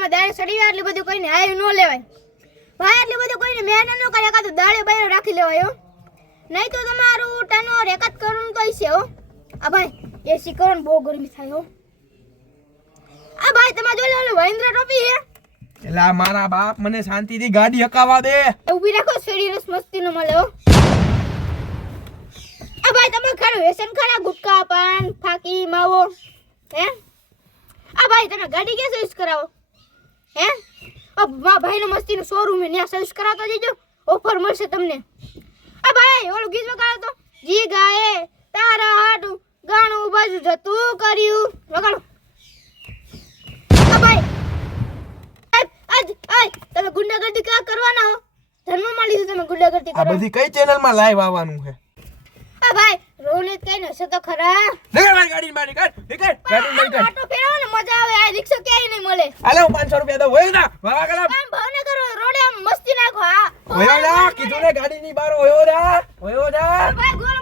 માં દાડે સડી જાય એટલે બધું કોઈને હાય ન લેવાય ભાઈ, એટલે બધું કોઈને મહેનત ન કરે કાં તો દાડે બાયરો રાખી લેવાય હો, નહીં તો તમારું ટનો રેકત કરવાનું તો છે હો. આ ભાઈ એસી કરો ને બહુ ગરમી થાય હો. આ ભાઈ તમારે જોઈ લો મહિન્દ્રા ટોપી હે, એલા મારા બાપ મને શાંતિથી ગાડી હકાવા દે. ઊભી રાખો શેરી રસ મસ્તી નો મળે હો. આ ભાઈ તમે ખરો વ્યસન ખરા ગુટકા પાન ફાકી માવો હે? આ ભાઈ તમે ગાડી કે સર્વિસ કરાવો હે? મા ભાઈ નો મસ્તી નો શોરૂમ હે, ત્યાં સર્વિસ કરાવતો જજો, ઓફર મળશે તમને. આ ભાઈ ઓલું ગીત વગાડો તો, જી ગાએ તારા હાટું ગાણું બાજુ જતું કર્યું, વગાડો. આ ભાઈ આજ તમે ગુંડાગર્દી કા કરવાના હો? જન્મમાં લીધું તમે ગુંડાગર્દી આ કરો. બધી કઈ ચેનલ માં લાઈવ આવવાનું છે? આ ભાઈ રોનિત કઈ નશે તો ખરા. નીકળ મારી ગાડી મારી કાઢ, નીકળ ગાડી લઈ કાઢ. ઓટો ફેરવો ને મજા આવે, આ રિક્ષા ક્યાંય નહીં મળે. આલે હું 500 રૂપિયા દઉં, હોય ના વાવા ગલા કામ ભાવ ન કરો, રોડે આમ મસ્તી નાખો. હા હોય ના કીધું ને ગાડી ની બાર હોય જા, હોય જા. ભાઈ ગોળ